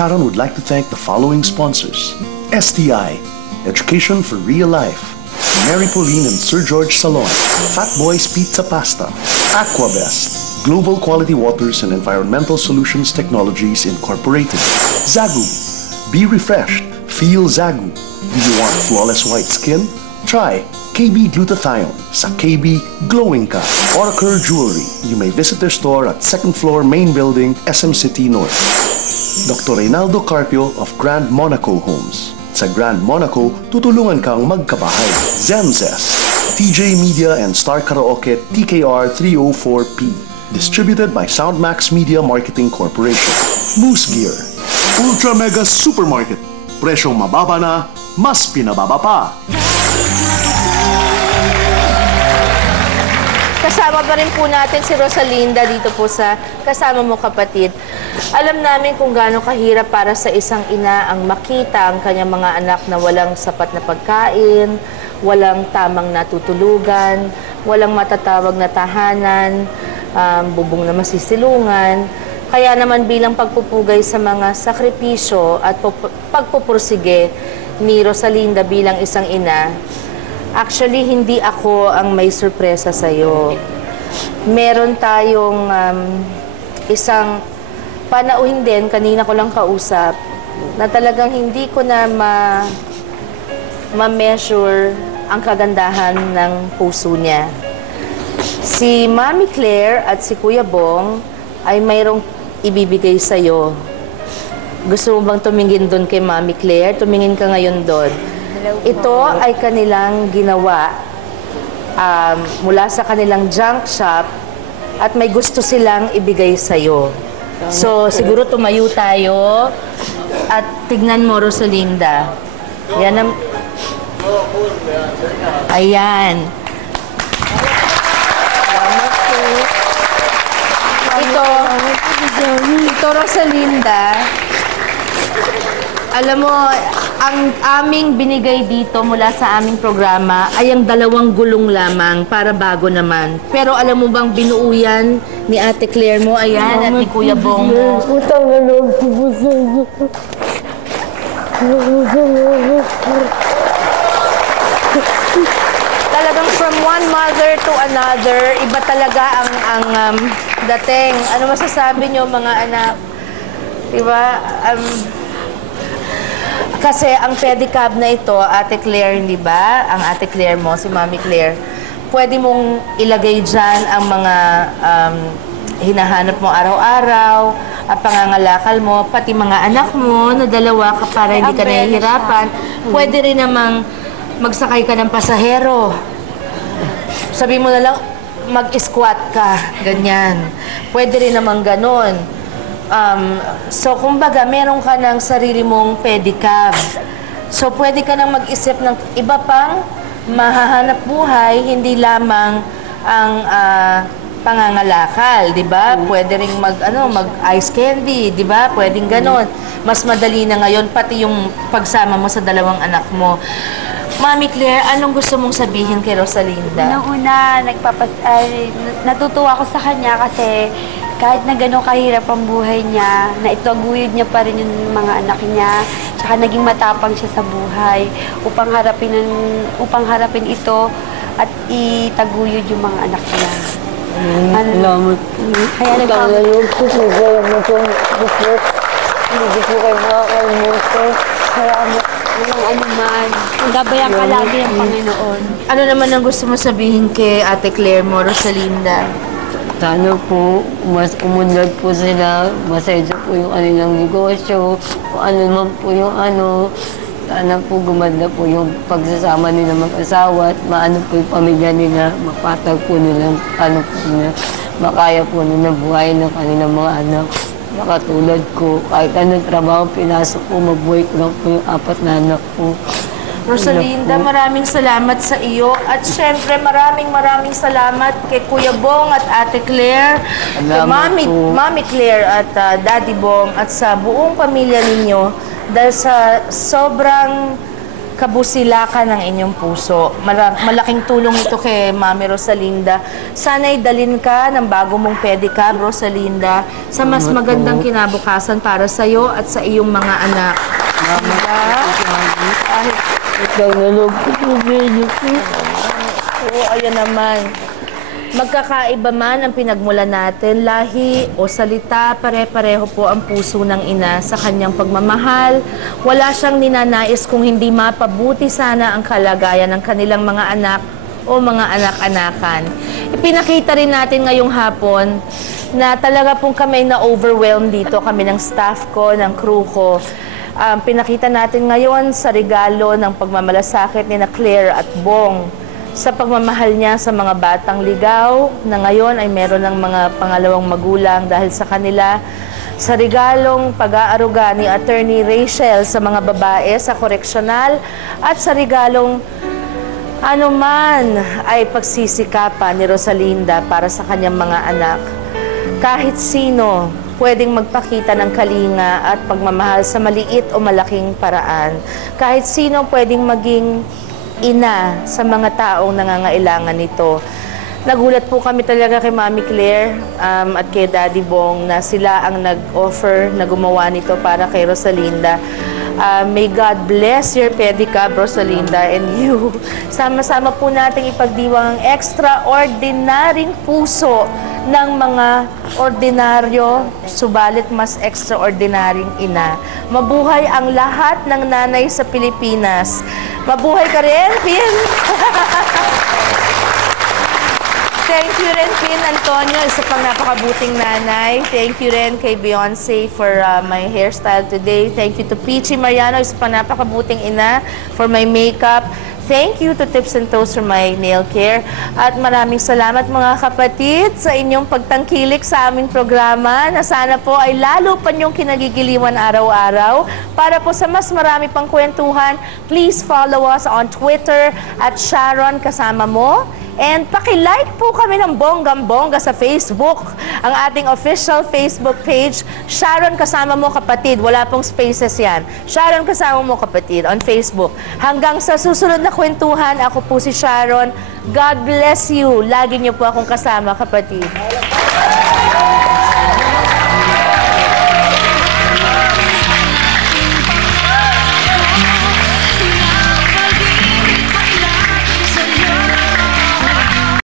Sharon would like to thank the following sponsors: STI, Education for Real Life; Mary Pauline and Sir George Salon, Fat Boys Pizza Pasta; Aquabest, Global Quality Waters and Environmental Solutions Technologies Incorporated; Zagu, be refreshed, feel Zagu. Do you want flawless white skin? Try KB Glutathione sa KB Glowing Ka. Oracle Jewelry, you may visit their store at 2nd floor main building, SM City North. Dr. Reynaldo Carpio of Grand Monaco Homes. Sa Grand Monaco, tutulungan kang magkabahay. Zemzes, TJ Media and Star Karaoke TKR 304P. Distributed by Soundmax Media Marketing Corporation. Moose Gear, Ultra Mega Supermarket. Presyong mababa na, mas pinababa pa. Kasama pa rin po natin si Rosalinda dito po sa Kasama Mo Kapatid. Alam namin kung gaano kahirap para sa isang ina ang makita ang kanyang mga anak na walang sapat na pagkain, walang tamang natutulugan, walang matatawag na tahanan, bubong na masisilungan. Kaya naman bilang pagpupugay sa mga sakripisyo at pagpupursige ni Rosalinda bilang isang ina, actually, hindi ako ang may sorpresa sa'yo. Meron tayong isang panauhin din, kanina ko lang kausap, na talagang hindi ko na ma-measure ang kagandahan ng puso niya. Si Mami Claire at si Kuya Bong ay mayroong ibibigay sa'yo. Gusto mo bang tumingin doon kay Mami Claire? Tumingin ka ngayon doon. Ito ay kanilang ginawa mula sa kanilang junk shop at may gusto silang ibigay sa'yo. So, siguro tumayo tayo at tignan mo, Rosalinda. Yan ang... Ayan. Ito, Rosalinda. Alam mo, ang aming binigay dito mula sa aming programa ay ang 2 gulong lamang para bago naman. Pero alam mo bang binuo yan ni Ate Claire mo, ayan, at ni Kuya Bong mo. Utang na loob ko po sa inyo. Talagang from one mother to another, iba talaga ang dating. Ano masasabi nyo, mga anak? Diba? Kasi ang pedicab na ito, Ate Claire, hindi ba? Ang Ate Claire mo, si Mami Claire, pwede mong ilagay dyan ang mga hinahanap mo araw-araw, at pangangalakal mo, pati mga anak mo na 2 ka para hindi ka nahihirapan. Pwede rin namang magsakay ka ng pasahero. Sabi mo na lang, mag-squat ka, ganyan. Pwede rin namang ganon. So, kumbaga, meron ka ng sarili mong pedicab. So, pwede ka nang mag-isip ng iba pang mahahanap buhay, hindi lamang ang pangangalakal, di ba? Pwede ring mag-ice candy, di ba? Pwedeng ganon. Mas madali na ngayon, pati yung pagsama mo sa 2 anak mo. Mami Claire, anong gusto mong sabihin kay Rosalinda? Noong una, natutuwa ako sa kanya kasi kahit na gano'ng kahirap ang buhay niya, na itaguyod niya pa rin yung mga anak niya, tsaka naging matapang siya sa buhay upang harapin ito at itaguyod yung mga anak niya. Salamat. Kaya nagkakaloob ko sa gaya mo itong report. Hindi ko kayo makakalimutan. Salamat. Walang anuman. Gabayan ka lagi ng Panginoon. Ano naman ang gusto mo sabihin kay Ate Claire mo, Rosalinda? Sana po, mas umunlad po sila. Masaya po yung kanilang negosyo. Kung ano naman po yung sana po gumanda po yung pagsasama nila mag-asawa at maano po yung pamilya nila, mapatag po nila, makaya po nila buhay ng kanilang mga anak. Nakatulad ko, kahit anong trabaho pinasok ko, mabuhay ko lang po yung 4 na anak ko. Rosalinda, maraming salamat sa iyo. At syempre, maraming salamat kay Kuya Bong at Ate Claire, kay Mami Claire at Daddy Bong at sa buong pamilya ninyo. Dahil sa sobrang kabusilakan ng inyong puso. Malaking tulong ito kay Mami Rosalinda. Sana'y dalin ka ng bago mong pedicab, Rosalinda, sa mas magandang kinabukasan para sa'yo at sa iyong mga anak. Ikaw na lang po po, medyo po. Oo, ayan naman. Magkakaiba man ang pinagmula natin, lahi o salita, pare-pareho po ang puso ng ina sa kanyang pagmamahal. Wala siyang ninanais kung hindi mapabuti sana ang kalagayan ng kanilang mga anak o mga anak-anakan. Ipinakita rin natin ngayong hapon na talaga pong kami na-overwhelmed dito, kami ng staff ko, ng crew ko. Pinakita natin ngayon sa regalo ng pagmamalasakit ni na Claire at Bong, sa pagmamahal niya sa mga batang ligaw na ngayon ay meron ng mga pangalawang magulang dahil sa kanila, sa regalong pag-aaruga ni Attorney Rachel sa mga babae sa koreksyonal, at sa regalong anuman ay pagsisikapan ni Rosalinda para sa kanyang mga anak. Kahit sino pwedeng magpakita ng kalinga at pagmamahal sa maliit o malaking paraan. Kahit sino pwedeng maging ina sa mga taong nangangailangan nito. Nagulat po kami talaga kay Mami Claire at kay Daddy Bong na sila ang nag-offer na gumawa nito para kay Rosalinda. May God bless your pedicab, Rosalinda, and you. Sama-sama po nating ipagdiwang ang extraordinaryong puso ng mga ordinaryo, subalit mas extraordinaryong ina. Mabuhay ang lahat ng nanay sa Pilipinas. Mabuhay ka rin, Pin! Thank you rin, Pin Antonio, isa pang napakabuting nanay. Thank you rin kay Beyonce for my hairstyle today. Thank you to Peachy Mariano, isa pang napakabuting ina, for my makeup. Thank you to Tips and Toes for my nail care. At maraming salamat mga kapatid sa inyong pagtangkilik sa aming programa na sana po ay lalo pa niyong kinagigiliwan araw-araw. Para po sa mas marami pang kwentuhan, please follow us on Twitter at Sharon Kasama Mo. And paki-like po kami ng bonggang-bongga sa Facebook. Ang ating official Facebook page, Sharon Kasama Mo Kapatid. Wala pong spaces yan. Sharon Kasama Mo Kapatid on Facebook. Hanggang sa susunod na kwentuhan, ako po si Sharon. God bless you. Lagi niyo po akong kasama, kapatid.